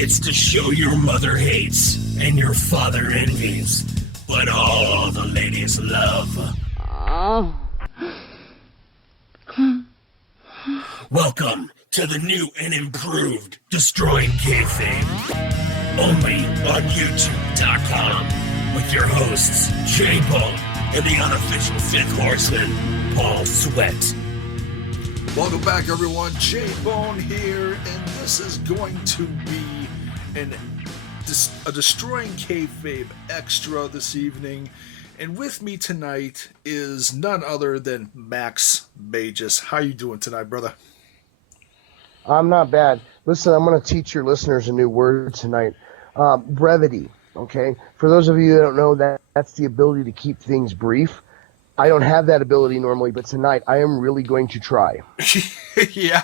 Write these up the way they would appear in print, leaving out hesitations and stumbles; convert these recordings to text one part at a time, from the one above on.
It's the show your mother hates and your father envies, but all the ladies love. Welcome to the new and improved Destroying Kayfabe, only on YouTube.com, with your hosts, JAYBONE and the unofficial fifth horseman, Paul Sweat. Welcome back, everyone. JAYBONE here, and this is going to be a Destroying Kayfabe extra this evening. And with me tonight is none other than Max Magius. How you doing tonight, brother? I'm not bad. Listen, I'm going to teach your listeners a new word tonight. Brevity, okay? For those of you that don't know, that's the ability to keep things brief. I don't have that ability normally, but tonight I am really going to try. Yeah.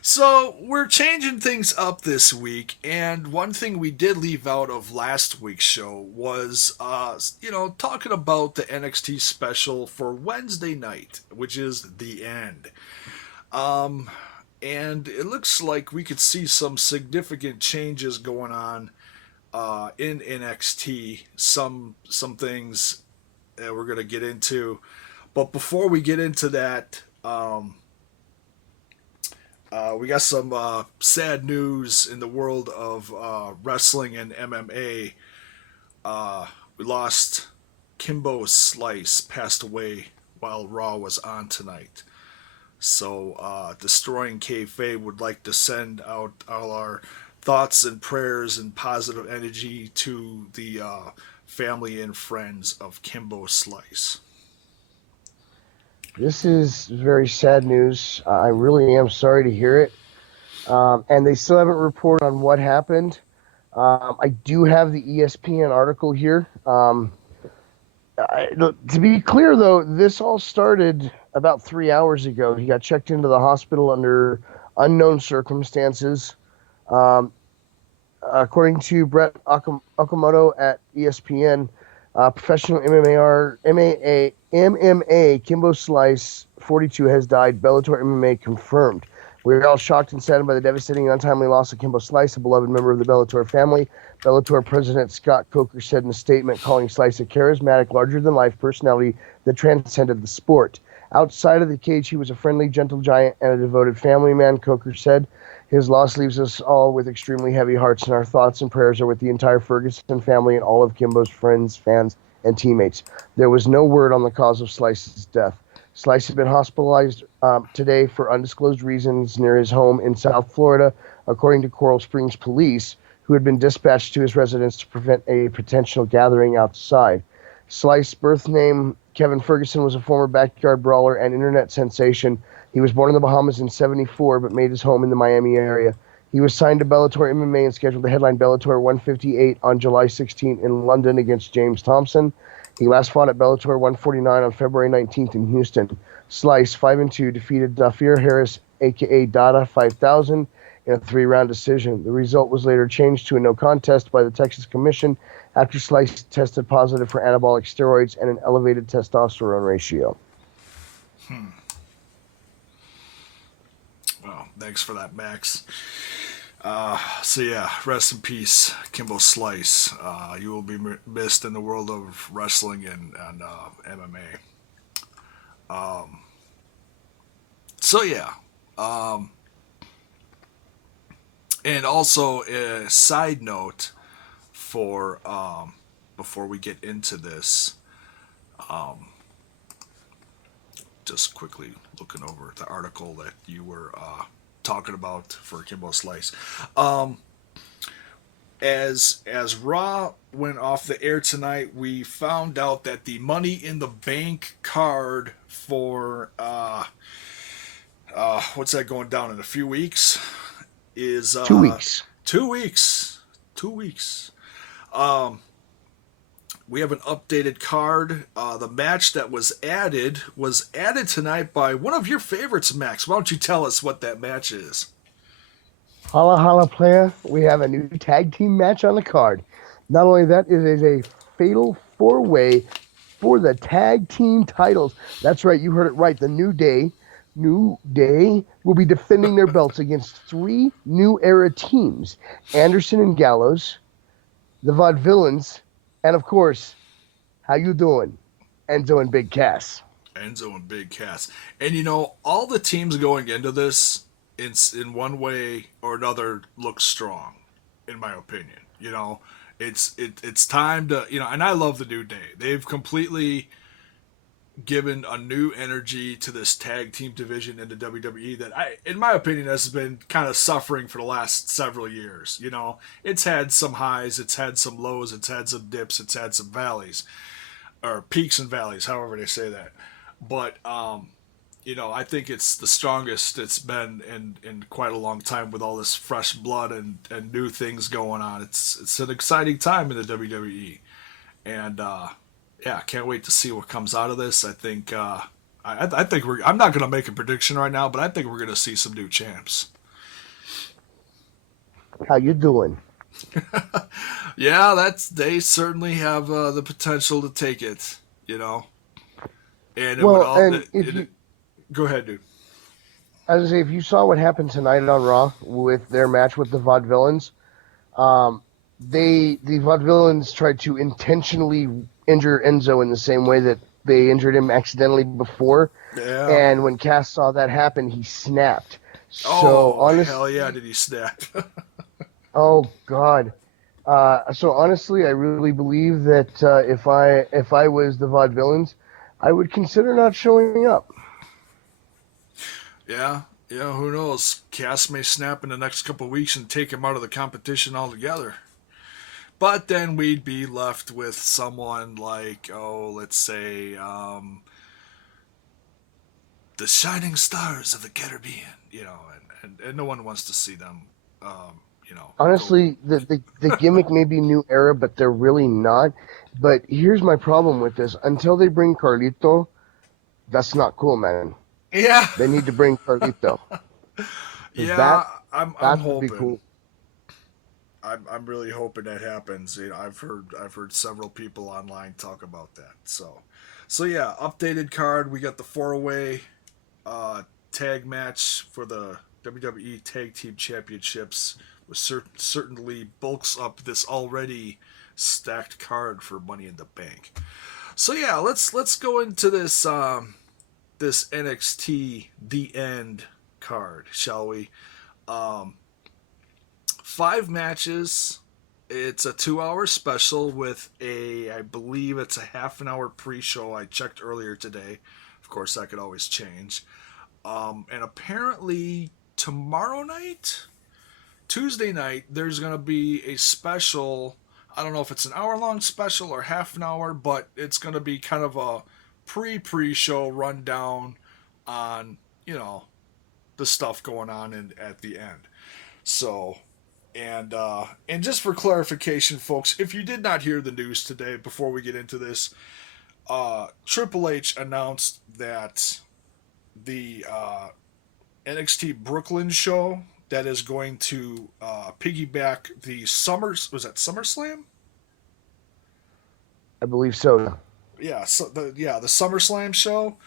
So we're changing things up this week, and one thing we did leave out of last week's show was, talking about the NXT special for Wednesday night, which is the end. And it looks like we could see some significant changes going on in NXT. Some things that we're going to get into. But before we get into that, we got some sad news in the world of wrestling and MMA. We lost Kimbo Slice, passed away while Raw was on tonight. So Destroying Kayfabe would like to send out all our thoughts and prayers and positive energy to the family and friends of Kimbo Slice. This is very sad news. I really am sorry to hear it. And they still haven't reported on what happened. I do have the ESPN article here. To be clear, though, this all started about 3 hours ago. He got checked into the hospital under unknown circumstances. According to Brett Okamoto at ESPN, professional MMA Kimbo Slice, 42, has died. Bellator MMA confirmed. We are all shocked and saddened by the devastating and untimely loss of Kimbo Slice, a beloved member of the Bellator family. Bellator President Scott Coker said in a statement, calling Slice a charismatic, larger-than-life personality that transcended the sport. Outside of the cage, he was a friendly, gentle giant and a devoted family man, Coker said. His loss leaves us all with extremely heavy hearts, and our thoughts and prayers are with the entire Ferguson family and all of Kimbo's friends, fans, and teammates. There was no word on the cause of Slice's death. Slice had been hospitalized today for undisclosed reasons near his home in South Florida, according to Coral Springs police, who had been dispatched to his residence to prevent a potential gathering outside. Slice's birth name, Kevin Ferguson, was a former backyard brawler and internet sensation. He was born in the Bahamas in 1974, but made his home in the Miami area. He was signed to Bellator MMA and scheduled to headline Bellator 158 on July 16 in London against James Thompson. He last fought at Bellator 149 on February 19th in Houston. Slice, 5-2, defeated Dafir Harris, a.k.a. Dada 5000, in a 3-round decision. The result was later changed to a no contest by the Texas Commission after Slice tested positive for anabolic steroids and an elevated testosterone ratio. Well, thanks for that, Max. So yeah, rest in peace, Kimbo Slice. You will be missed in the world of wrestling and MMA. So yeah. And also a side note for before we get into this, just quickly looking over the article that you were talking about for Kimbo Slice. As Raw went off the air tonight, we found out that the Money in the Bank card for what's that going down in a few weeks is 2 weeks. 2 weeks. We have an updated card. The match that was added tonight by one of your favorites, Max. Why don't you tell us what that match is? Holla holla player, we have a new tag team match on the card. Not only that, it is a fatal 4-way for the tag team titles. That's right, you heard it right. The New Day New Day will be defending their belts against 3 New Era teams: Anderson and Gallows, the Vaudevillains, and of course, how you doing? Enzo and Big Cass. Enzo and Big Cass. And you know, all the teams going into this in one way or another look strong, in my opinion. You know, it's time to, you know, and I love the New Day. They've completely given a new energy to this tag team division in the WWE that in my opinion, has been kind of suffering for the last several years. You know, it's had some highs, it's had some lows, it's had some dips, it's had some valleys, or peaks and valleys, however they say that. But you know, I think it's the strongest it's been in quite a long time, with all this fresh blood and new things going on. It's an exciting time in the WWE, and yeah, can't wait to see what comes out of this. I think I think I'm not going to make a prediction right now, but I think we're going to see some new champs. How you doing? Yeah, they certainly have the potential to take it, you know. And go ahead, dude. As I say, if you saw what happened tonight on Raw with their match with the Vaudevillains, the Vaudevillains tried to intentionally injure Enzo in the same way that they injured him accidentally before. Yeah. And when Cass saw that happen, he snapped. Hell yeah, did he snap? Oh God. So honestly, I really believe that if I was the Vaudevillains, I would consider not showing up. Yeah, who knows? Cass may snap in the next couple of weeks and take him out of the competition altogether. But then we'd be left with someone like, let's say, the Shining Stars of the Caribbean, you know, and no one wants to see them, you know. Honestly, the gimmick may be New Era, but they're really not. But here's my problem with this. Until they bring Carlito, that's not cool, man. Yeah. They need to bring Carlito. Yeah, I'm hoping. Cool. I'm really hoping that happens. You know, I've heard several people online talk about that. So yeah, updated card. We got the 4-way tag match for the WWE Tag Team Championships, which certainly bulks up this already stacked card for Money in the Bank. So yeah, let's go into this this NXT The End card, shall we? 5 matches. It's a 2-hour special with I believe it's a half an hour pre-show. I checked earlier today. Of course, that could always change. And apparently tomorrow night, Tuesday night, there's going to be a special. I don't know if it's an hour-long special or half an hour, but it's going to be kind of a pre-show rundown on, you know, the stuff going on at the end. So, and just for clarification, folks, if you did not hear the news today, before we get into this, Triple H announced that the NXT Brooklyn show that is going to piggyback the SummerSlam? I believe so. Yeah, the SummerSlam show,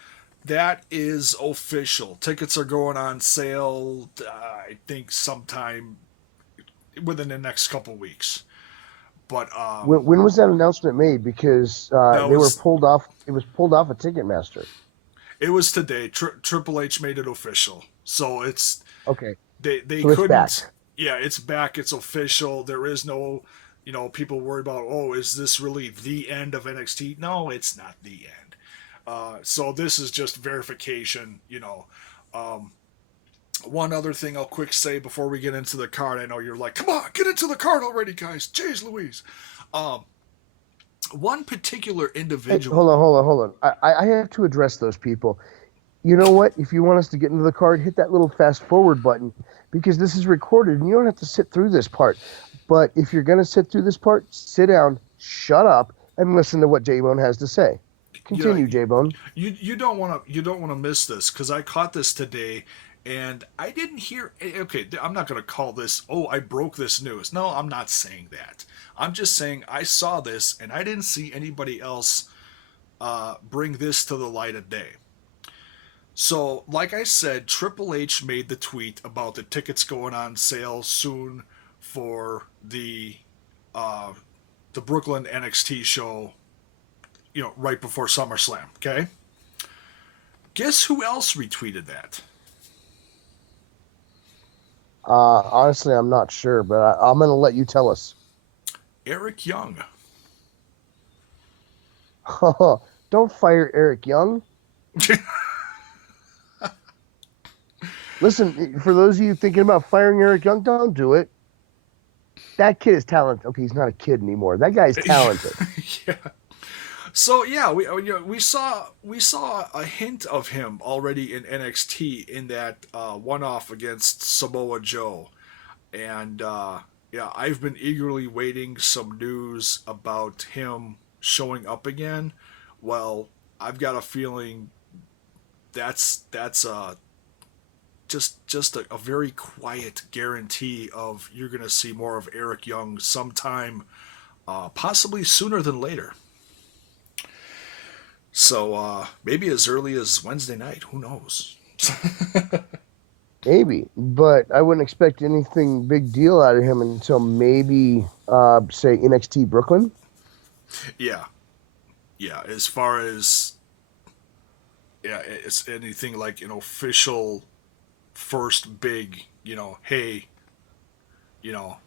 that is official. Tickets are going on sale, I think sometime within the next couple weeks. But when was that announcement made? Because were pulled off. It was pulled off of Ticketmaster. It was today. Triple H made it official, so it's okay. They so couldn't. It's back. Yeah, it's back. It's official. There is no, you know, people worried about, is this really the end of NXT? No, it's not the end. So this is just verification, you know. One other thing I'll quick say before we get into the card. I know you're like, come on, get into the card already, guys. Jeez Louise. One particular individual. Hey, hold on. I have to address those people. You know what? If you want us to get into the card, hit that little fast forward button, because this is recorded and you don't have to sit through this part. But if you're going to sit through this part, sit down, shut up, and listen to what J-Bone has to say. Continue, J-Bone. You don't want to miss this, because I caught this today and I didn't hear. Okay, I'm not going to call this, I broke this news. No, I'm not saying that. I'm just saying I saw this and I didn't see anybody else bring this to the light of day. So, like I said, Triple H made the tweet about the tickets going on sale soon for the Brooklyn NXT show, right before SummerSlam. Okay. Guess who else retweeted that? Honestly, I'm not sure, but I'm going to let you tell us. Eric Young. Don't fire Eric Young. Listen, for those of you thinking about firing Eric Young, don't do it. That kid is talented. Okay, he's not a kid anymore. That guy's talented. Yeah. So yeah, we saw a hint of him already in NXT in that one-off against Samoa Joe, and yeah, I've been eagerly waiting some news about him showing up again. Well, I've got a feeling that's just a very quiet guarantee of you're going to see more of Eric Young sometime, possibly sooner than later. So maybe as early as Wednesday night. Who knows? Maybe, but I wouldn't expect anything big deal out of him until maybe, say, NXT Brooklyn. Yeah. As far as it's anything like an official first big, hey,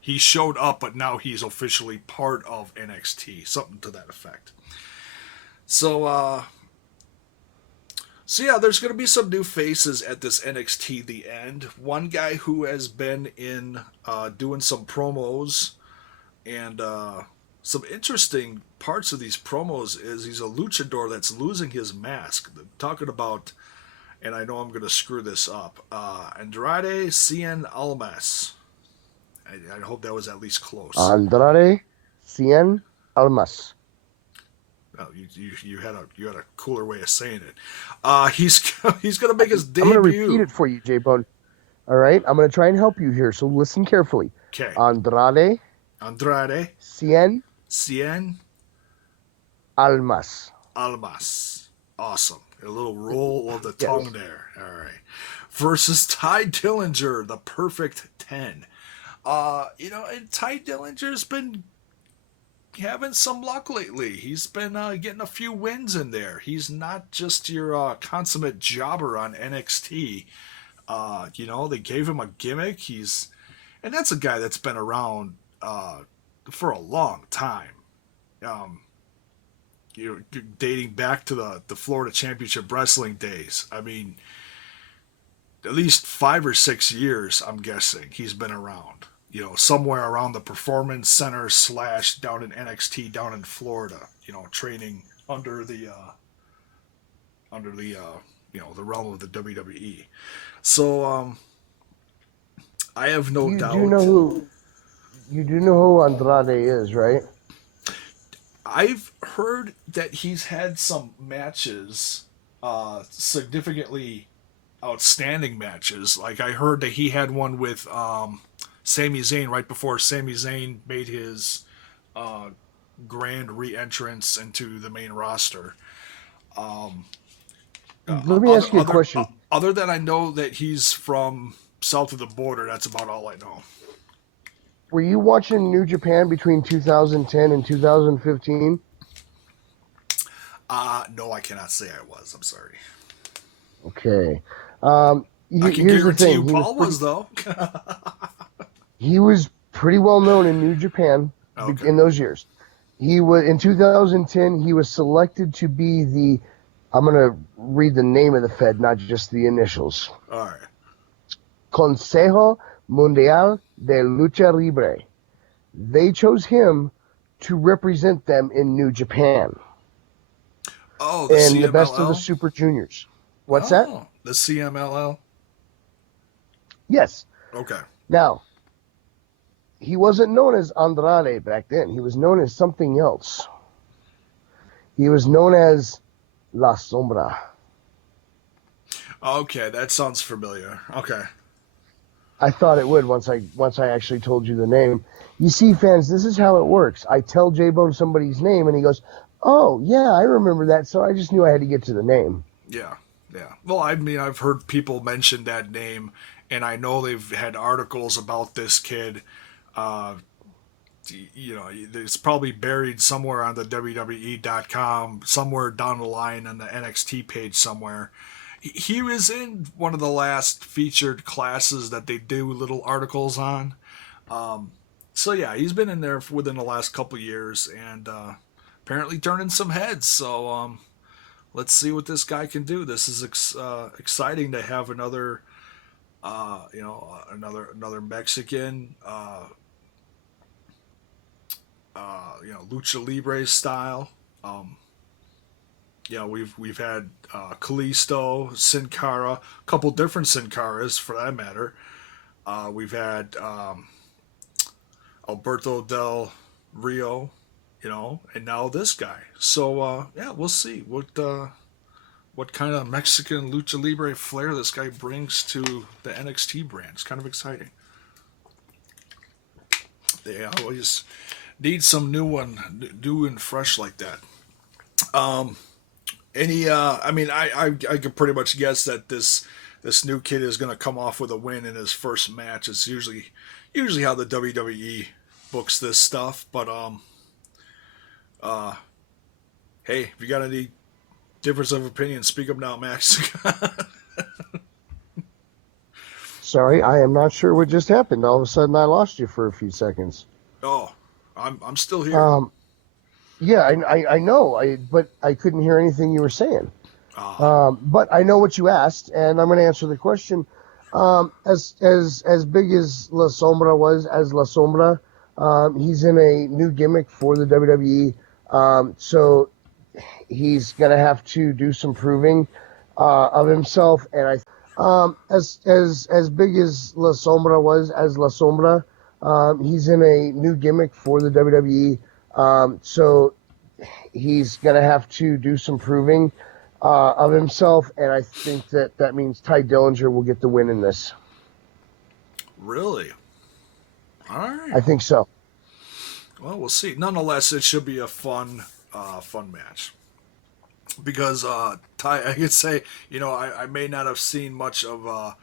he showed up, but now he's officially part of NXT, something to that effect. So yeah, there's going to be some new faces at this NXT The End. One guy who has been in doing some promos, and some interesting parts of these promos is he's a luchador that's losing his mask. I'm talking about, and I know I'm going to screw this up, Andrade Cien Almas. I hope that was at least close. Andrade Cien Almas. Oh, you had a cooler way of saying it. He's going to make his debut. I'm going to repeat it for you, J-Bone. All right? I'm going to try and help you here, so listen carefully. Okay. Andrade Cien Almas. Awesome. A little roll of the tongue there. All right. Versus Ty Dillinger, the perfect 10. And Ty Dillinger's been having some luck lately. He's been getting a few wins in there. He's not just your consummate jobber on NXT. They gave him a gimmick. And that's a guy that's been around for a long time. Dating back to the Florida Championship Wrestling days. I mean, at least 5 or 6 years, I'm guessing, he's been around. Somewhere around the Performance Center / down in NXT down in Florida, training under the the realm of the WWE. So I have no doubt. You do know who Andrade is, right? I've heard that he's had some matches, significantly outstanding matches. Like I heard that he had one with Sami Zayn right before Sami Zayn made his grand re-entrance into the main roster. Let me ask you a question. Other than I know that he's from south of the border, that's about all I know. Were you watching New Japan between 2010 and 2015? No, I cannot say I was. I'm sorry. Okay. I can guarantee you Paul was, though. He was pretty well known in New Japan in those years. He was in 2010. He was selected to be the. I'm going to read the name of the Fed, not just the initials. All right. Consejo Mundial de Lucha Libre. They chose him to represent them in New Japan. Oh, the and CMLL? The best of the Super Juniors. What's that? The CMLL? Yes. Okay. Now, he wasn't known as Andrade back then. He was known as something else. He was known as La Sombra. Okay, that sounds familiar. Okay. I thought it would once I actually told you the name. You see, fans, this is how it works. I tell J-Bone somebody's name, and he goes, "Oh, yeah, I remember that," so I just knew I had to get to the name. Yeah. Yeah. Well, I mean, I've heard people mention that name, and I know they've had articles about this kid. Uh, it's probably buried somewhere on the WWE.com, somewhere down the line on the NXT page somewhere. He was in one of the last featured classes that they do little articles on. So yeah, he's been in there within the last couple years, and apparently turning some heads. So let's see what this guy can do. This is exciting to have another, another Mexican, lucha libre style. We've had Kalisto, Sin Cara, a couple different Sin Caras for that matter. We've had Alberto Del Rio, and now this guy. So we'll see what kind of Mexican lucha libre flair this guy brings to the NXT brand. It's kind of exciting. They always need some new and fresh like that. I could pretty much guess that this new kid is going to come off with a win in his first match. It's usually how the WWE books this stuff. But hey, if you got any difference of opinion, speak up now, Max. Sorry, I am not sure what just happened. All of a sudden, I lost you for a few seconds. Oh, I'm still here. Yeah, I know, but I couldn't hear anything you were saying. But I know what you asked, and I'm going to answer the question. As big as La Sombra was as La Sombra, he's in a new gimmick for the WWE, so he's going to have to do some proving of himself. And as big as La Sombra was as La Sombra, he's in a new gimmick for the WWE. So he's going to have to do some proving of himself, and I think that means Ty Dillinger will get the win in this. Really? All right. I think so. Well, we'll see. Nonetheless, it should be a fun match. Because Ty, I could say, I may not have seen much of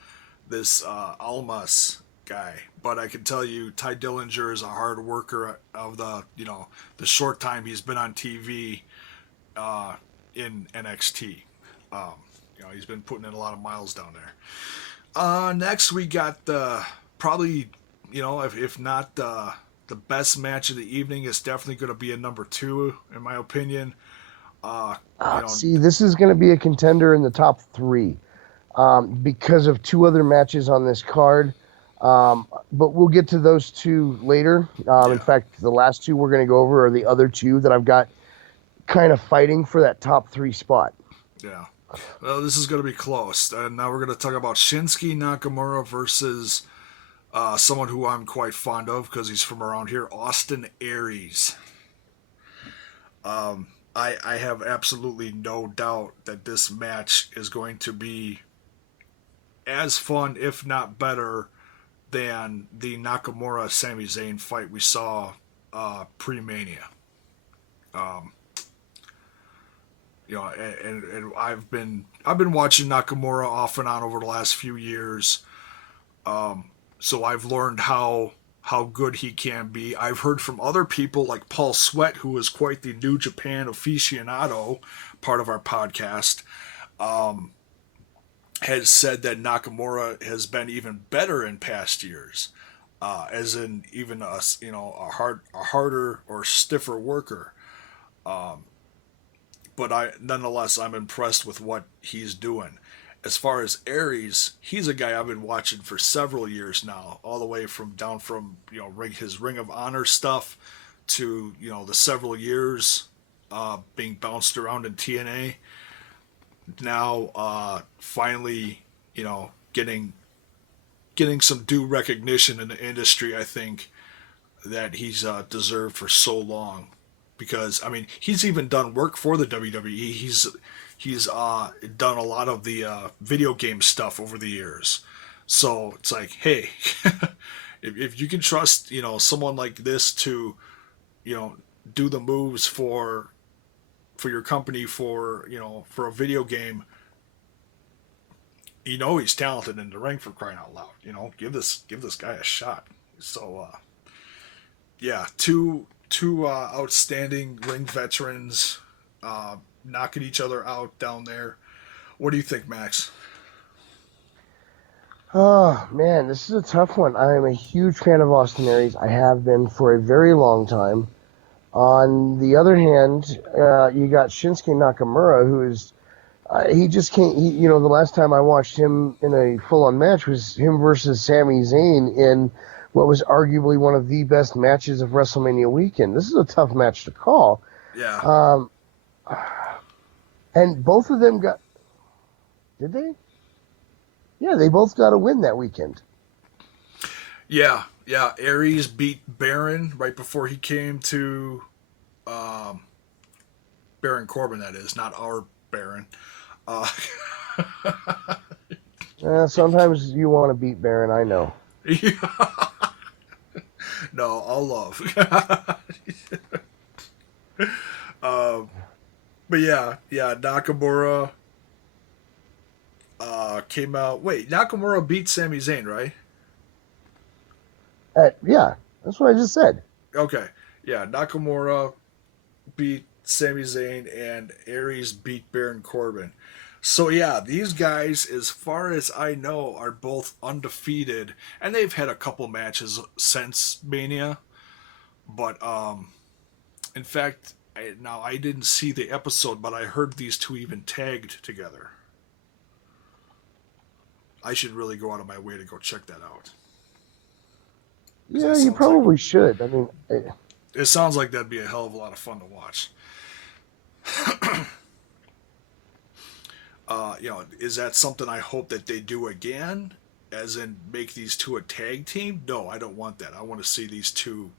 this Almas guy, but I can tell you Ty Dillinger is a hard worker of the short time he's been on TV in NXT. He's been putting in a lot of miles down there. Next we got probably, if not the best match of the evening, it's definitely going to be a number 2 in my opinion. See, this is going to be a contender in the top 3 because of 2 other matches on this card. But we'll get to those 2 later. In fact, the last 2 we're going to go over are the other 2 that I've got kind of fighting for that top 3 spot. Yeah. Well, this is going to be close. And now we're going to talk about Shinsuke Nakamura versus someone who I'm quite fond of because he's from around here, Austin Aries. I have absolutely no doubt that this match is going to be as fun, if not better, than the Nakamura-Sami Zayn fight we saw pre-Mania. And I've been watching Nakamura off and on over the last few years. So I've learned how good he can be. I've heard from other people like Paul Sweat, who is quite the New Japan aficionado, part of our podcast, has said that Nakamura has been even better in past years, as in even a harder or stiffer worker. But nonetheless, I'm impressed with what he's doing. As far as Aries, he's a guy I've been watching for several years now, all the way from his Ring of Honor stuff to the several years being bounced around in TNA. Now, finally, getting some due recognition in the industry. I think that he's deserved for so long, because he's even done work for the WWE. He's done a lot of the video game stuff over the years. So it's like, hey, if you can trust someone like this to do the moves for your company for a video game, he's talented in the ring, for crying out loud. Give this guy a shot. So yeah, two outstanding ring veterans knocking each other out down there. What do you think, Max? Oh man, this is a tough one. I am a huge fan of Austin Aries. I have been for a very long time. On the other hand, you got Shinsuke Nakamura, who is he just can't. The last time I watched him in a full-on match was him versus Sami Zayn in what was arguably one of the best matches of WrestleMania weekend. This is a tough match to call. Yeah. And both of them got. Did they? Yeah, they both got a win that weekend. Yeah. Aries beat Baron right before he came to Baron Corbin. That is not our Baron. Sometimes you want to beat Baron, I know. No, all love. But yeah, Nakamura came out. Wait, Nakamura beat Sami Zayn, right? Yeah, that's what I just said. Okay. Yeah, Nakamura beat Sami Zayn and Aries beat Baron Corbin. So yeah, these guys, as far as I know, are both undefeated, and they've had a couple matches since Mania. But in fact, I didn't see the episode, but I heard these two even tagged together. I should really go out of my way to go check that out. Yeah, you probably should. I mean, it sounds like that'd be a hell of a lot of fun to watch. Is that something I hope that they do again? As in, make these two a tag team? No, I don't want that. I want to see these two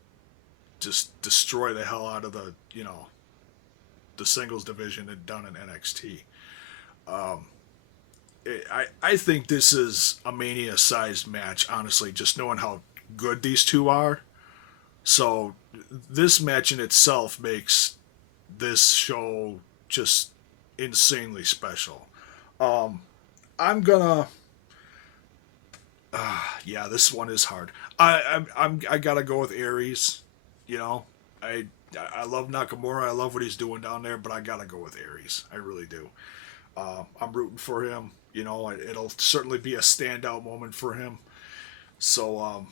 just destroy the hell out of the singles division done in NXT. I think this is a Mania-sized match, honestly, just knowing how good these two are. So this match in itself makes this show just insanely special. I'm gonna. Yeah, this one is hard. I gotta go with Aries. I love Nakamura. I love what he's doing down there, but I gotta go with Aries. I really do. I'm rooting for him. It'll certainly be a standout moment for him. So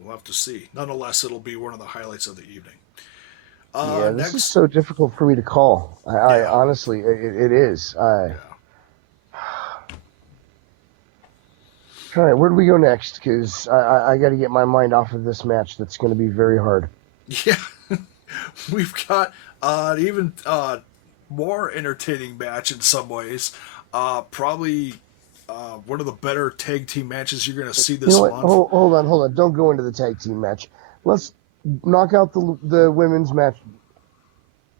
we'll have to see. Nonetheless, it'll be one of the highlights of the evening. This is so difficult for me to call. I honestly, it is. Yeah. All right, where do we go next? Because I got to get my mind off of this match. That's going to be very hard. Yeah, we've got even more entertaining match in some ways. Probably one of the better tag team matches you're going to see this month. Hold on. Don't go into the tag team match. Let's knock out the women's match.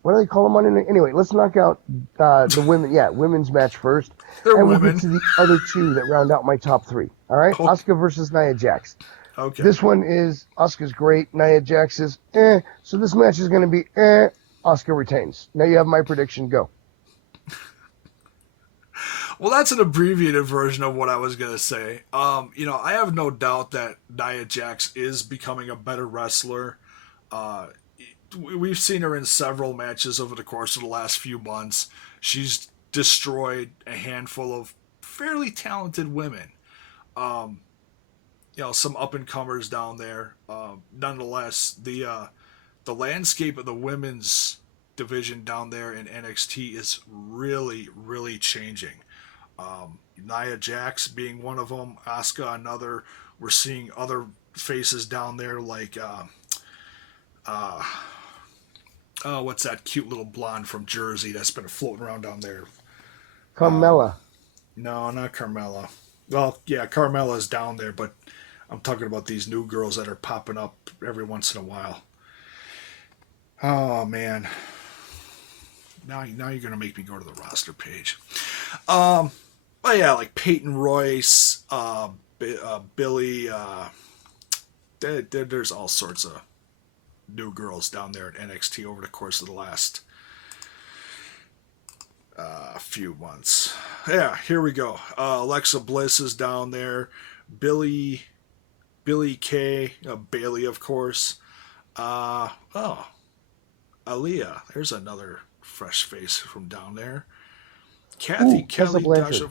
What do they call them on it? Anyway, let's knock out the women. Yeah, women's match first. We'll get to the other two that round out my top three. All right? Oh. Asuka versus Nia Jax. Okay. This one is Asuka's great. Nia Jax is So this match is going to be Asuka retains. Now you have my prediction. Go. Well, that's an abbreviated version of what I was going to say. I have no doubt that Nia Jax is becoming a better wrestler. We've seen her in several matches over the course of the last few months. She's destroyed a handful of fairly talented women. Some up-and-comers down there. Nonetheless, the landscape of the women's division down there in NXT is really, really changing. Nia Jax being one of them, Asuka another. We're seeing other faces down there like what's that cute little blonde from Jersey that's been floating around down there? Carmella. No, not Carmella. Well, yeah, Carmella's down there, but I'm talking about these new girls that are popping up every once in a while. Oh, man. Now you're going to make me go to the roster page. Well, yeah, like Peyton Royce, Billy, there's all sorts of new girls down there at NXT over the course of the last few months. Yeah, here we go. Alexa Bliss is down there. Billy Kay, Bailey, of course. Oh, Aaliyah. There's another fresh face from down there. Kathy Ooh, Tessa Kelly, Blanchard.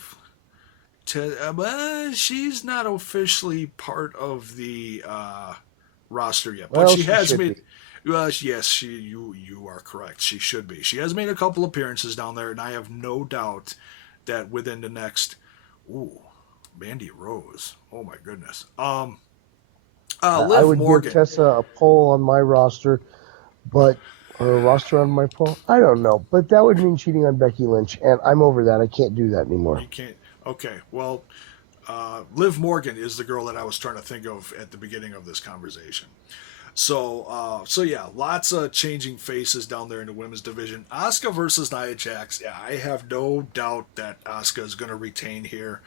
she's not officially part of the roster yet, but Well, she she has should made. be. Well, yes, you are correct. She should be. She has made a couple appearances down there, and I have no doubt that within the next, ooh, Mandy Rose. Oh my goodness. I Liv would give Morgan. Tessa a poll on my roster, or a roster on my poll. I don't know, but that would mean cheating on Becky Lynch, and I'm over that. I can't do that anymore. You can't. Okay, well, Liv Morgan is the girl that I was trying to think of at the beginning of this conversation. So yeah, lots of changing faces down there in the women's division. Asuka versus Nia Jax. Yeah, I have no doubt that Asuka is going to retain here,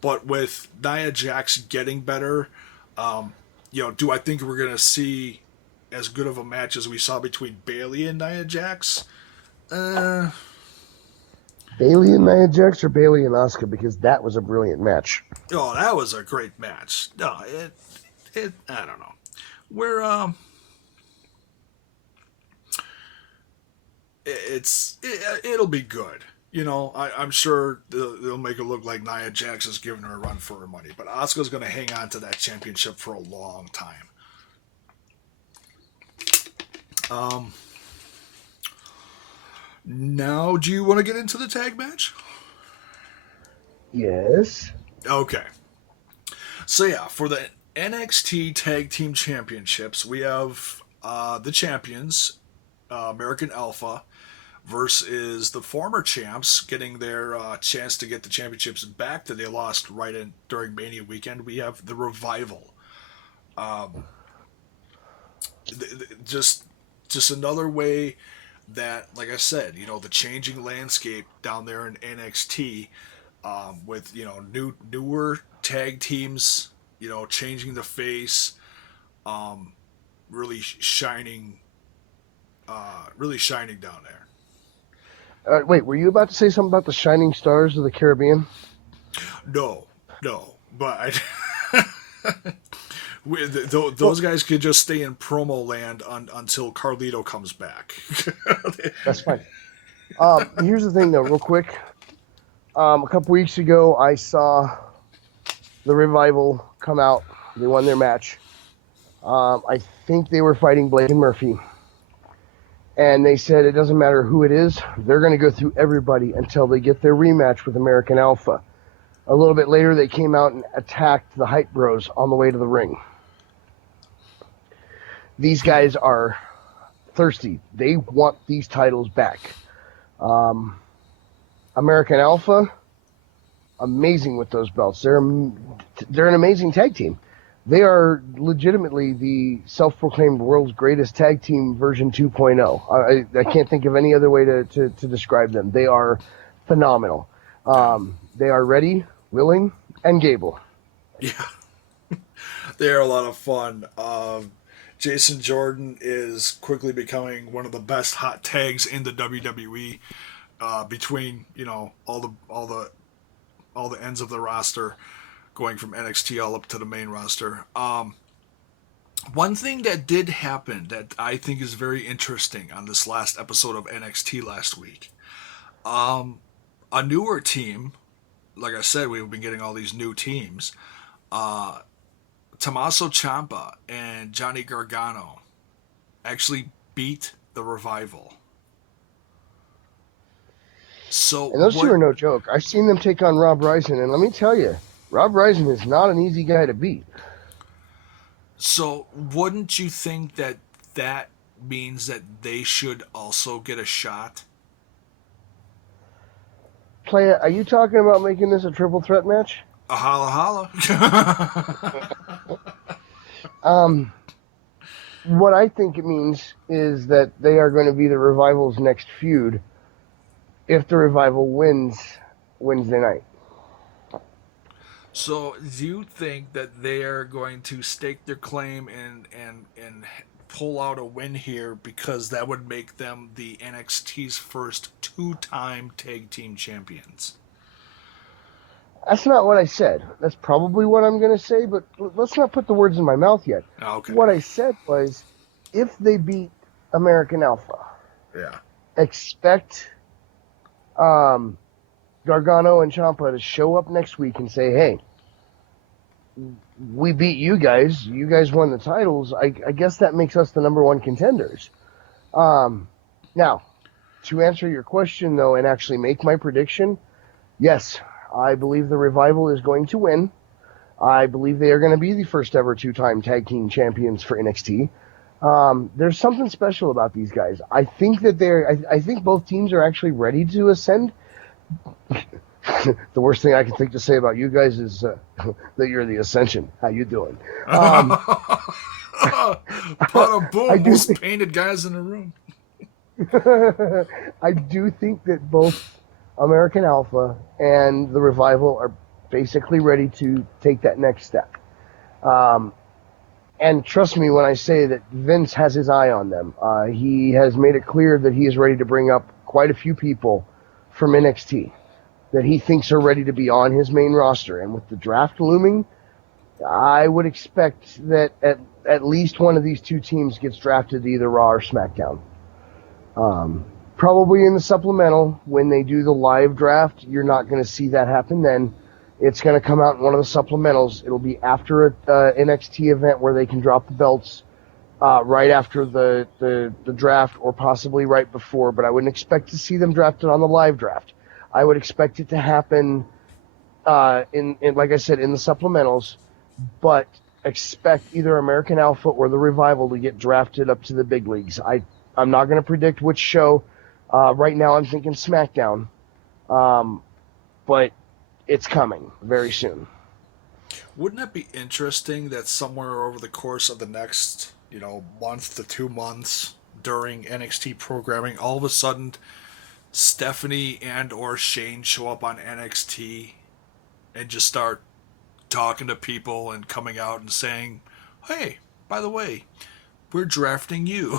but with Nia Jax getting better, do I think we're going to see as good of a match as we saw between Bayley and Nia Jax? Bailey and Nia Jax or Bailey and Asuka, because that was a brilliant match. Oh, that was a great match. No, I don't know. It'll be good. I'm sure they'll make it look like Nia Jax is giving her a run for her money, but Asuka's going to hang on to that championship for a long time. Now, do you want to get into the tag match? Yes. Okay. So yeah, for the NXT Tag Team Championships, we have the champions, American Alpha, versus the former champs getting their chance to get the championships back that they lost during Mania weekend. We have the Revival. Just another way that, like I said, the changing landscape down there in NXT, with newer tag teams, changing the face, really shining down there. Wait, were you about to say something about the Shining Stars of the Caribbean? No, but those guys could just stay in promo land until Carlito comes back. That's fine. Here's the thing, though, real quick. A couple weeks ago, I saw the Revival come out. They won their match. I think they were fighting Blake and Murphy. And they said it doesn't matter who it is, they're going to go through everybody until they get their rematch with American Alpha. A little bit later, they came out and attacked the Hype Bros on the way to the ring. These guys are thirsty. They want these titles back. American Alpha, amazing with those belts. They're an amazing tag team. They are legitimately the self-proclaimed world's greatest tag team version 2.0. I can't think of any other way to describe them. They are phenomenal. They are ready, willing, and Gable. Yeah. They're a lot of fun. Jason Jordan is quickly becoming one of the best hot tags in the WWE, between all the ends of the roster, going from NXT all up to the main roster. One thing that did happen that I think is very interesting on this last episode of NXT last week, a newer team, like I said, we've been getting all these new teams. Tommaso Ciampa and Johnny Gargano actually beat the Revival. So, and those two are no joke. I've seen them take on Rob Reisen, and let me tell you, Rob Reisen is not an easy guy to beat. So, wouldn't you think that means that they should also get a shot? Playa, are you talking about making this a triple threat match? A holla holla. What I think it means is that they are going to be the Revival's next feud if the Revival wins Wednesday night. So, do you think that they are going to stake their claim and pull out a win here because that would make them the NXT's first 2-time tag team champions. That's not what I said. That's probably what I'm going to say, but let's not put the words in my mouth yet. Okay. What I said was, if they beat American Alpha, expect Gargano and Ciampa to show up next week and say, hey, we beat you guys. You guys won the titles. I guess that makes us the number one contenders. Now, to answer your question, though, and actually make my prediction, yes, I believe the Revival is going to win. I believe they are going to be the first ever 2-time tag team champions for NXT. There's something special about these guys. I think that I think both teams are actually ready to ascend. The worst thing I can think to say about you guys is that you're the Ascension. How you doing? Boom, most painted guys in the room. I do think that both American Alpha and the Revival are basically ready to take that next step. And trust me when I say that Vince has his eye on them. He has made it clear that he is ready to bring up quite a few people from NXT that he thinks are ready to be on his main roster. And with the draft looming, I would expect that at least one of these two teams gets drafted to either Raw or SmackDown. Probably in the supplemental, when they do the live draft, you're not going to see that happen then. It's going to come out in one of the supplementals. It'll be after an NXT event where they can drop the belts right after the draft or possibly right before, but I wouldn't expect to see them drafted on the live draft. I would expect it to happen, in like I said, in the supplementals, but expect either American Alpha or the Revival to get drafted up to the big leagues. I'm not going to predict which show. Right now I'm thinking SmackDown, but it's coming very soon. Wouldn't that be interesting that somewhere over the course of the next, month to 2 months during NXT programming, all of a sudden Stephanie and or Shane show up on NXT and just start talking to people and coming out and saying, hey, by the way, we're drafting you.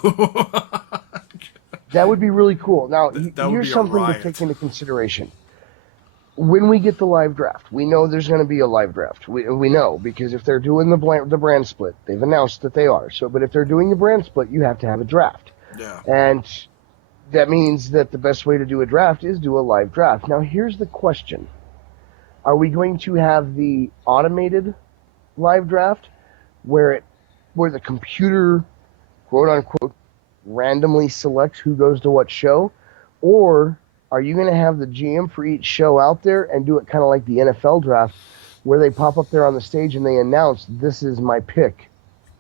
That would be really cool. Now, here's something to take into consideration. When we get the live draft, we know there's going to be a live draft. We know, because if they're doing the brand split, they've announced that they are. But if they're doing the brand split, you have to have a draft. Yeah. And that means that the best way to do a draft is do a live draft. Now, here's the question. Are we going to have the automated live draft where the computer, quote unquote, randomly selects who goes to what show? Or are you going to have the GM for each show out there and do it kind of like the NFL draft where they pop up there on the stage and they announce, this is my pick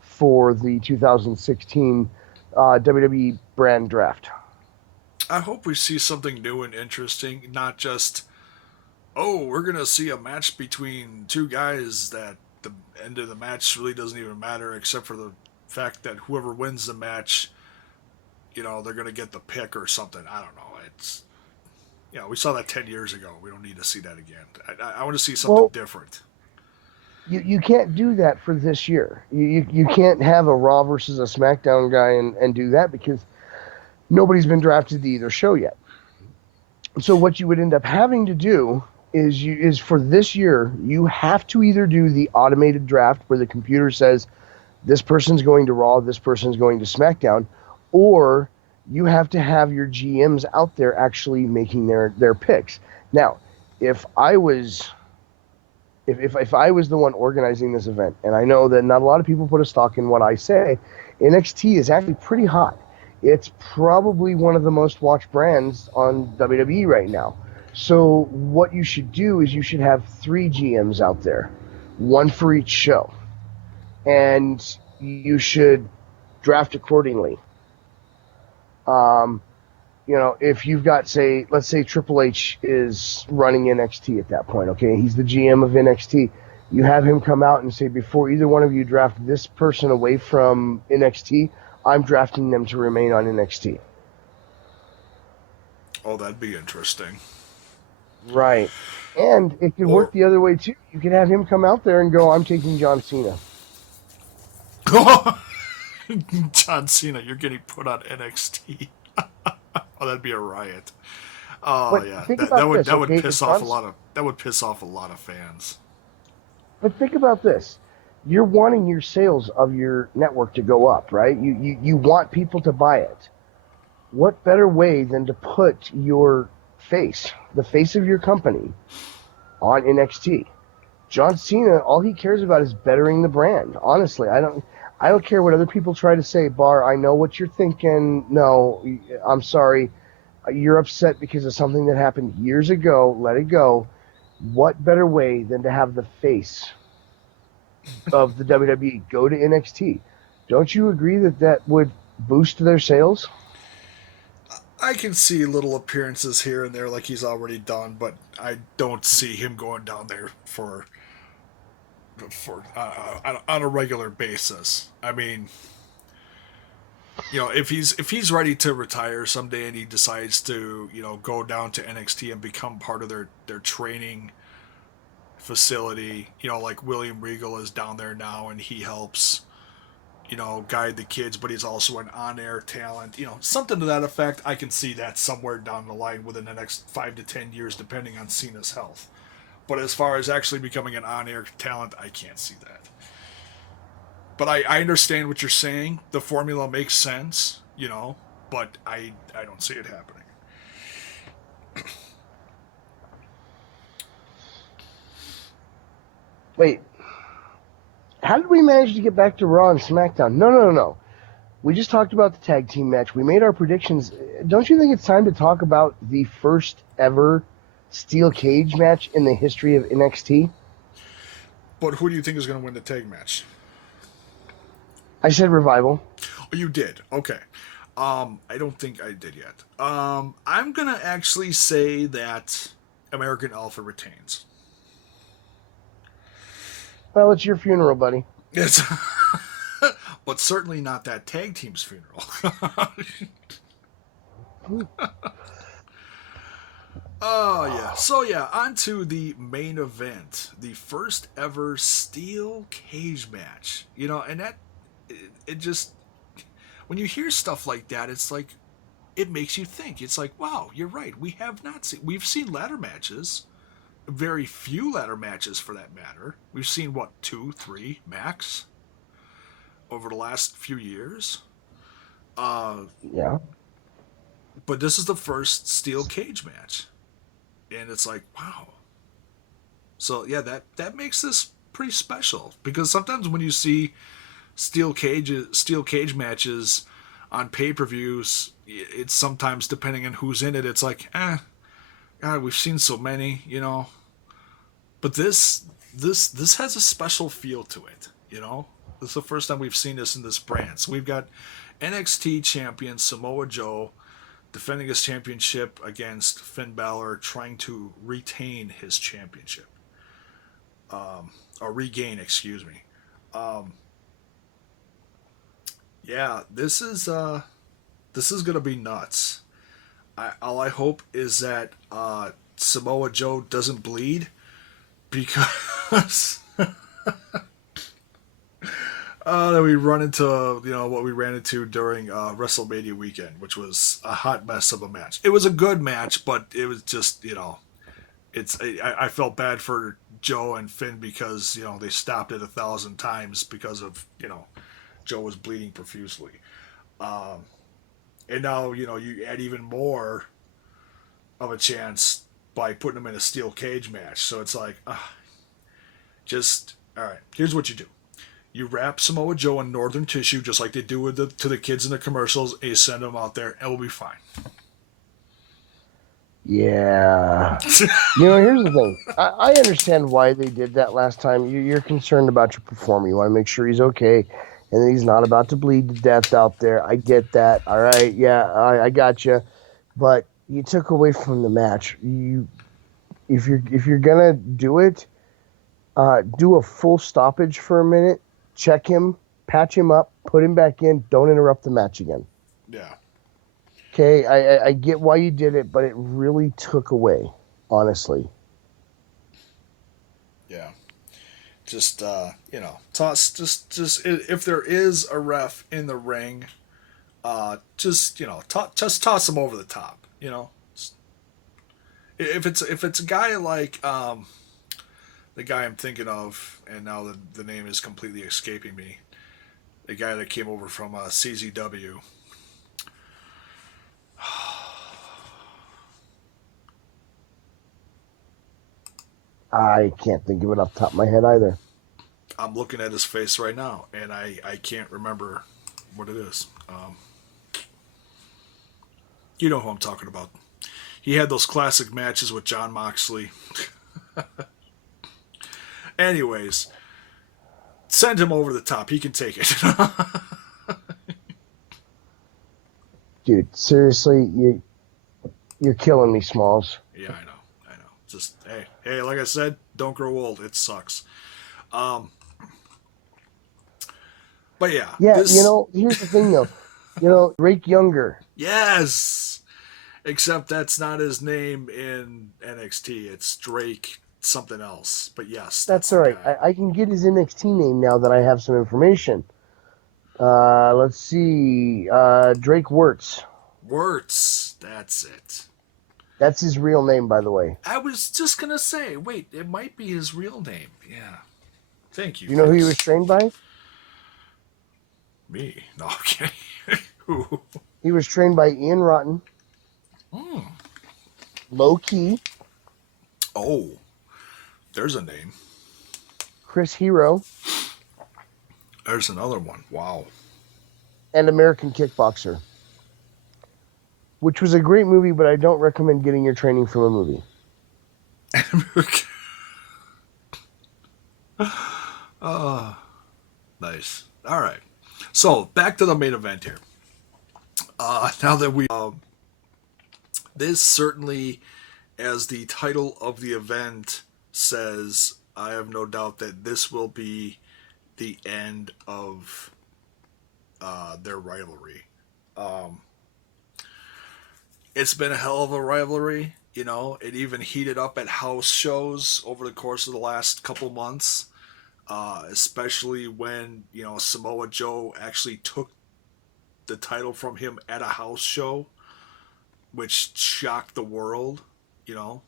for the 2016 WWE brand draft? I hope we see something new and interesting, not just, we're going to see a match between two guys that the end of the match really doesn't even matter except for the fact that whoever wins the match, they're going to get the pick or something. I don't know. It's, we saw that 10 years ago. We don't need to see that again. I want to see something different. You can't do that for this year. You can't have a Raw versus a SmackDown guy and do that because nobody's been drafted to either show yet. So what you would end up having to do is for this year, you have to either do the automated draft where the computer says this person's going to Raw, this person's going to SmackDown, or you have to have your GMs out there actually making their picks. Now, if I was the one organizing this event, and I know that not a lot of people put a stock in what I say, NXT is actually pretty hot. It's probably one of the most watched brands on WWE right now. So what you should do is you should have 3 GMs out there, one for each show, and you should draft accordingly. If you've got, let's say Triple H is running NXT at that point, okay? He's the GM of NXT. You have him come out and say, before either one of you draft this person away from NXT, I'm drafting them to remain on NXT. Oh, that'd be interesting. Right. And it could work the other way, too. You could have him come out there and go, I'm taking John Cena. John Cena, you're getting put on NXT. Oh, that'd be a riot. Oh But yeah, think that, about that would this, that would okay? piss off a lot of fans. But think about this. You're wanting your sales of your network to go up, right? You want people to buy it. What better way than to put your face, the face of your company, on NXT? John Cena, all he cares about is bettering the brand. Honestly, I don't care what other people try to say. Bar, I know what you're thinking. No, I'm sorry. You're upset because of something that happened years ago. Let it go. What better way than to have the face of the WWE go to NXT? Don't you agree that that would boost their sales? I can see little appearances here and there, like he's already done, but I don't see him going down there for on a regular basis. I mean, if he's ready to retire someday and he decides to go down to NXT and become part of their training facility, like William Regal is down there now and he helps guide the kids, but he's also an on-air talent, something to that effect. I can see that somewhere down the line within the next 5 to 10 years, depending on Cena's health. But as far as actually becoming an on-air talent, I can't see that. But I understand what you're saying. The formula makes sense, but I don't see it happening. Wait, how did we manage to get back to Raw and SmackDown? No. We just talked about the tag team match. We made our predictions. Don't you think it's time to talk about the first ever steel cage match in the history of NXT? But who do you think is going to win the tag match? I said Revival. Oh, you did. Okay. I don't think I did yet. I'm going to actually say that American Alpha retains. Well, it's your funeral, buddy. It's but certainly not that tag team's funeral. Oh, yeah. So, yeah, on to the main event. The first ever steel cage match. And that, it just, when you hear stuff like that, it's like, it makes you think. It's like, wow, you're right. We've seen ladder matches. Very few ladder matches for that matter. We've seen, 2, 3 max over the last few years. Yeah. But this is the first steel cage match. And it's like, wow. So, yeah, that makes this pretty special. Because sometimes when you see steel cage matches on pay-per-views, it's sometimes, depending on who's in it, it's like, God, we've seen so many, But this has a special feel to it, This is the first time we've seen this in this brand. So we've got NXT champion Samoa Joe defending his championship against Finn Balor, trying to retain his championship. Or regain, excuse me. Yeah, this is gonna be nuts. All I hope is that Samoa Joe doesn't bleed, because that we run into what we ran into during WrestleMania weekend, which was a hot mess of a match. It was a good match, but it was just I felt bad for Joe and Finn because they stopped it 1,000 times because of Joe was bleeding profusely. And now, you add even more of a chance by putting him in a steel cage match. So it's like, all right, here's what you do. You wrap Samoa Joe in northern tissue, just like they do to the kids in the commercials, and you send them out there, and we'll be fine. Yeah. Here's the thing. I understand why they did that last time. You're concerned about your performer. You want to make sure he's okay and that he's not about to bleed to death out there. I get that. All right. Yeah, I got you. But you took away from the match. If you're gonna do it, do a full stoppage for a minute. Check him, patch him up, put him back in. Don't interrupt the match again. Yeah. Okay, I get why you did it, but it really took away, honestly. Yeah. Just toss. Just if there is a ref in the ring, just toss him over the top. If it's a guy like the guy I'm thinking of, and now the name is completely escaping me, the guy that came over from CZW. I can't think of it off the top of my head either. I'm looking at his face right now, and I can't remember what it is. You know who I'm talking about. He had those classic matches with Jon Moxley. Anyways, send him over the top. He can take it. Dude, seriously, you're killing me, Smalls. Yeah, I know. Just hey, like I said, don't grow old. It sucks. But yeah. Yeah, here's the thing though. Drake Younger. Yes. Except that's not his name in NXT. It's Drake something else. But yes. That's all right. I can get his NXT name now that I have some information. Let's see. Drake Wirtz. Wirtz. That's it. That's his real name, by the way. I was just going to say, wait, it might be his real name. Yeah. Thank you. You know who he was trained by? Me. No, I'm kidding. Who? He was trained by Ian Rotten. Low Key. Oh. There's a name. Chris Hero. There's another one. Wow. And American Kickboxer. Which was a great movie, but I don't recommend getting your training from a movie. Nice. All right. So, back to the main event here. Now that we... this certainly, as the title of the event says, I have no doubt that this will be the end of their rivalry. It's been a hell of a rivalry. It even heated up at house shows over the course of the last couple months. Especially when, Samoa Joe actually took the title from him at a house show, which shocked the world, And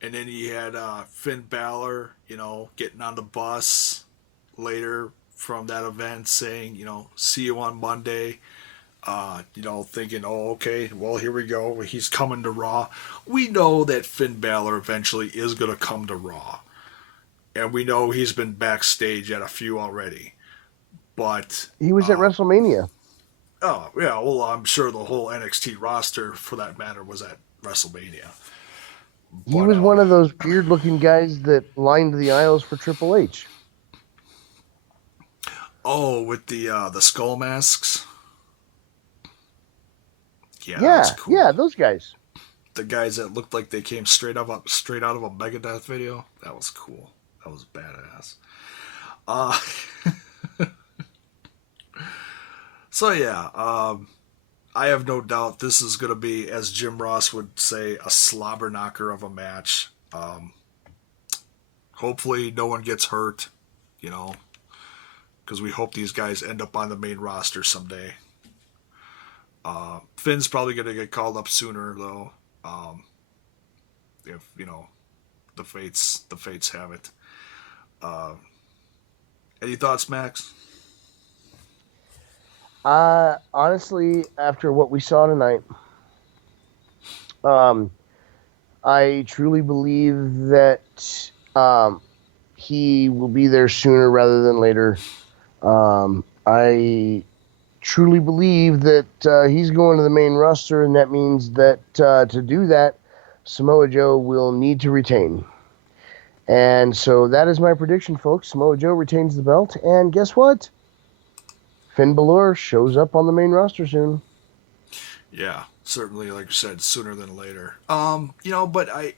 then he had Finn Balor, getting on the bus later from that event saying, see you on Monday. Thinking, oh, okay, well, here we go. He's coming to Raw. We know that Finn Balor eventually is going to come to Raw. And we know he's been backstage at a few already. But he was at WrestleMania. Oh, yeah, well, I'm sure the whole NXT roster, for that matter, was at WrestleMania. He was one of those weird-looking guys that lined the aisles for Triple H. Oh, with the skull masks? Yeah, cool. Yeah, those guys. The guys that looked like they came straight out of a Megadeth video. That was cool. That was badass. So yeah, I have no doubt this is going to be, as Jim Ross would say, a slobber knocker of a match. Hopefully no one gets hurt, because we hope these guys end up on the main roster someday. Finn's probably going to get called up sooner, though, if, the fates have it. Any thoughts, Max? Honestly, after what we saw tonight, I truly believe that he will be there sooner rather than later. I truly believe that he's going to the main roster, and that means that to do that, Samoa Joe will need to retain. And so that is my prediction, folks. Samoa Joe retains the belt, and guess what? Finn Balor shows up on the main roster soon. Yeah, certainly, like you said, sooner than later. But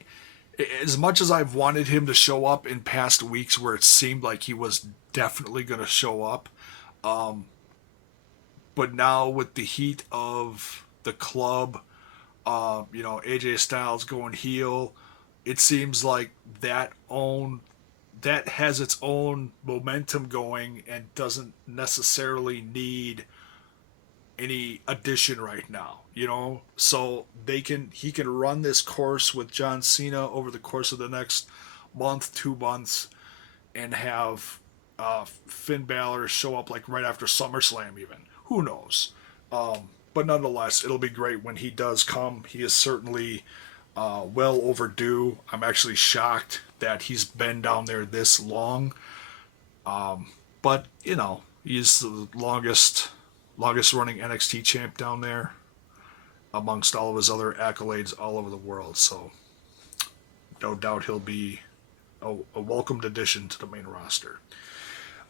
as much as I've wanted him to show up in past weeks where it seemed like he was definitely going to show up, but now with the heat of the club, AJ Styles going heel, it seems like that own that has its own momentum going and doesn't necessarily need any addition right now, so he can run this course with John Cena over the course of the next month, 2 months, and have Finn Balor show up like right after SummerSlam even. Who knows? But nonetheless, it'll be great when he does come. He is certainly well overdue. I'm actually shocked that he's been down there this long. But, he's the longest running NXT champ down there amongst all of his other accolades all over the world. So no doubt he'll be a welcomed addition to the main roster.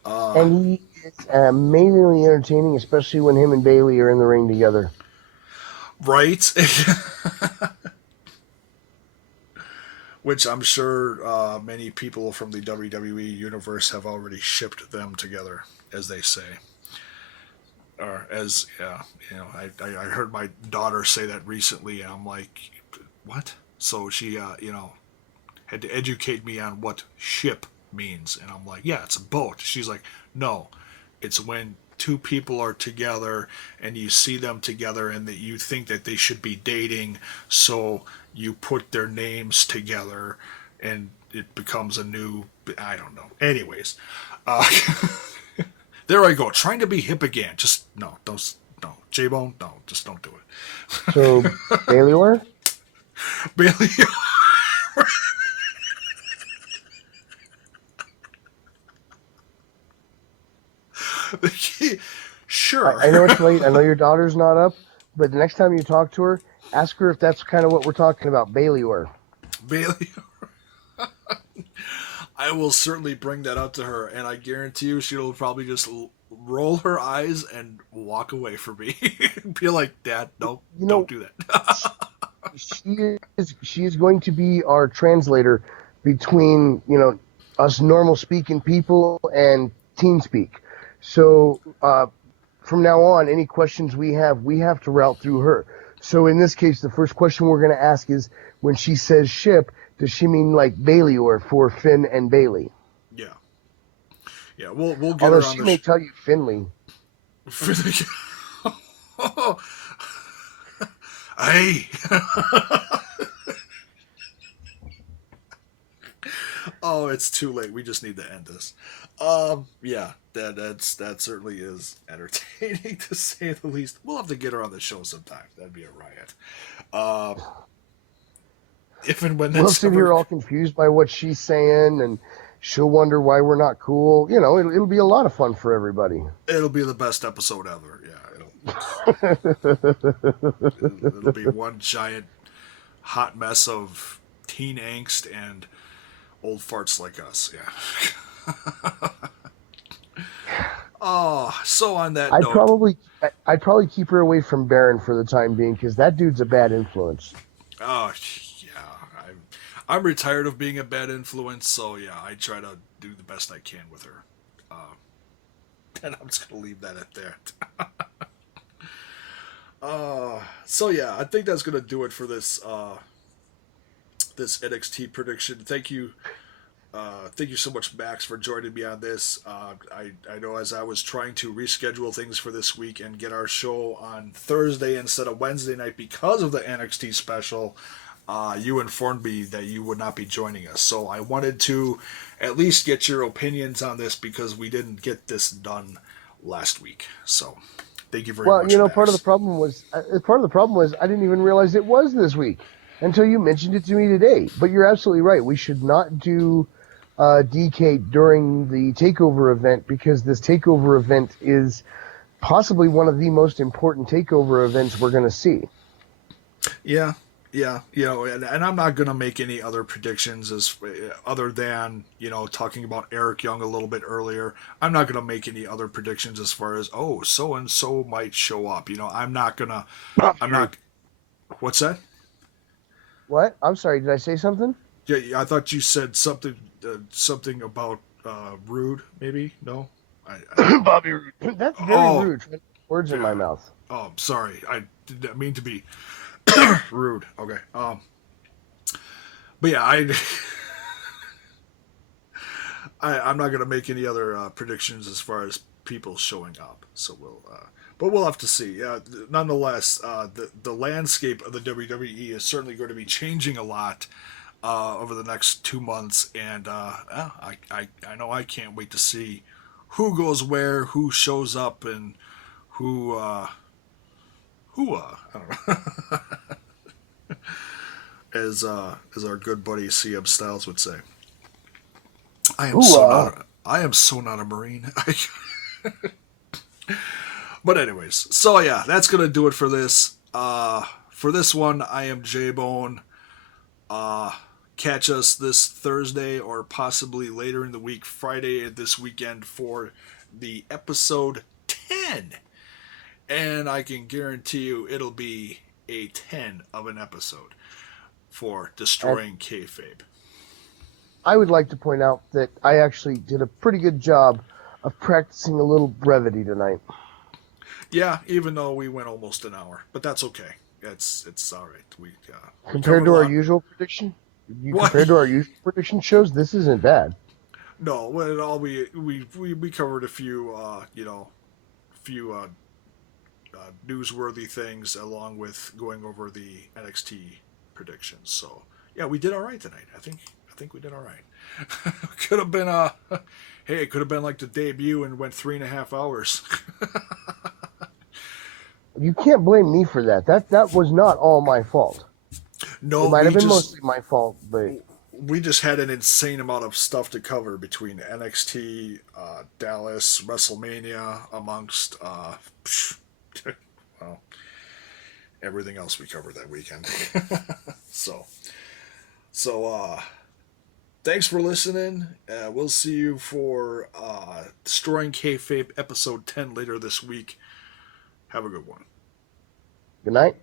And he is amazingly entertaining, especially when him and Bayley are in the ring together. Right? Which I'm sure many people from the WWE universe have already shipped them together, as they say. Or as, I heard my daughter say that recently, and I'm like, what? So she, had to educate me on what ship means. And I'm like, yeah, it's a boat. She's like, no, it's when two people are together and you see them together and that you think that they should be dating, so you put their names together and it becomes a new, I don't know. Anyways, there I go, trying to be hip again. Just no, JAYBONE, no, just don't do it. So Baylor? Baylor. Sure. I know it's late. I know your daughter's not up, but the next time you talk to her, ask her if that's kind of what we're talking about, Baylor. I will certainly bring that up to her, and I guarantee you she'll probably just roll her eyes and walk away from me. Be like, Dad, no, don't do that. She is going to be our translator between, us normal speaking people and teen speak. So from now on, any questions we have to route through her. So in this case, the first question we're going to ask is, when she says ship, does she mean like Baylor for Finn and Bayley? Yeah. Yeah, we'll get Although her on she may tell you Finley. Hey. Oh, it's too late. We just need to end this. Yeah, that certainly is entertaining to say the least. We'll have to get her on the show sometime. That'd be a riot. If and when we'll sit here all confused by what she's saying, and she'll wonder why we're not cool. It'll be a lot of fun for everybody. It'll be the best episode ever. Yeah, it'll be one giant hot mess of teen angst and old farts like us. Yeah. Oh, so on that note, I'd probably keep her away from Baron for the time being, because that dude's a bad influence. Oh yeah, I'm retired of being a bad influence, so yeah, I try to do the best I can with her, and I'm just gonna leave that at that. So yeah, I think that's gonna do it for this this NXT prediction. Thank you so much, Max, for joining me on this. I know as I was trying to reschedule things for this week and get our show on Thursday instead of Wednesday night because of the NXT special, you informed me that you would not be joining us. So I wanted to at least get your opinions on this because we didn't get this done last week. So thank you very much. Well, part of the problem was I didn't even realize it was this week until you mentioned it to me today. But you're absolutely right. We should not do DK during the takeover event, because this takeover event is possibly one of the most important takeover events we're going to see. Yeah, and I'm not going to make any other predictions other than, talking about Eric Young a little bit earlier. I'm not going to make any other predictions as far as, so-and-so might show up. I'm not. What's that? What? I'm sorry, did I say something? Yeah, I thought you said something about Rude, maybe? No? Bobby Roode. That's very rude. Words in my mouth. Oh, sorry. I did not mean to be rude. Okay. But yeah, I'm not going to make any other predictions as far as people showing up. So but we'll have to see. Nonetheless, the landscape of the WWE is certainly going to be changing a lot over the next 2 months, and I know I can't wait to see who goes where, who shows up, and who I don't know. As our good buddy CM Styles would say. I am so not a Marine. But anyways, so yeah, that's gonna do it for this. For this one, I am JAYBONE. Catch us this Thursday or possibly later in the week, Friday this weekend for the episode 10. And I can guarantee you it'll be a 10 of an episode for Destroying Kayfabe. I would like to point out that I actually did a pretty good job of practicing a little brevity tonight. Yeah, even though we went almost an hour, but that's okay. It's all right. We compared to our usual prediction, compared to our usual prediction shows, this isn't bad. No, well, all we covered a few newsworthy things along with going over the NXT predictions. So yeah, we did all right tonight. I think we did all right. Could have been it could have been like the debut and went 3.5 hours. You can't blame me for that. That was not all my fault. No, it might have been mostly my fault, but we just had an insane amount of stuff to cover between NXT, Dallas, WrestleMania, amongst well, everything else we covered that weekend. So thanks for listening. We'll see you for Destroying Kayfabe episode 10 later this week. Have a good one. Good night.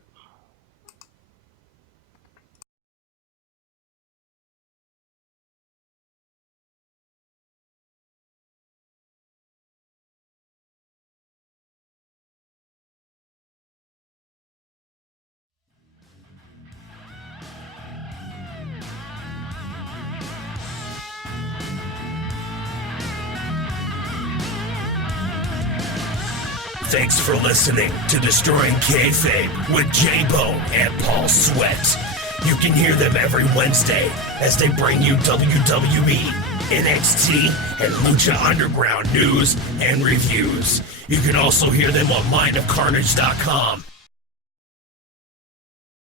Thanks for listening to Destroying Kayfabe with JAYBONE and Paul Sweat. You can hear them every Wednesday as they bring you WWE, NXT, and Lucha Underground news and reviews. You can also hear them on mindofcarnage.com.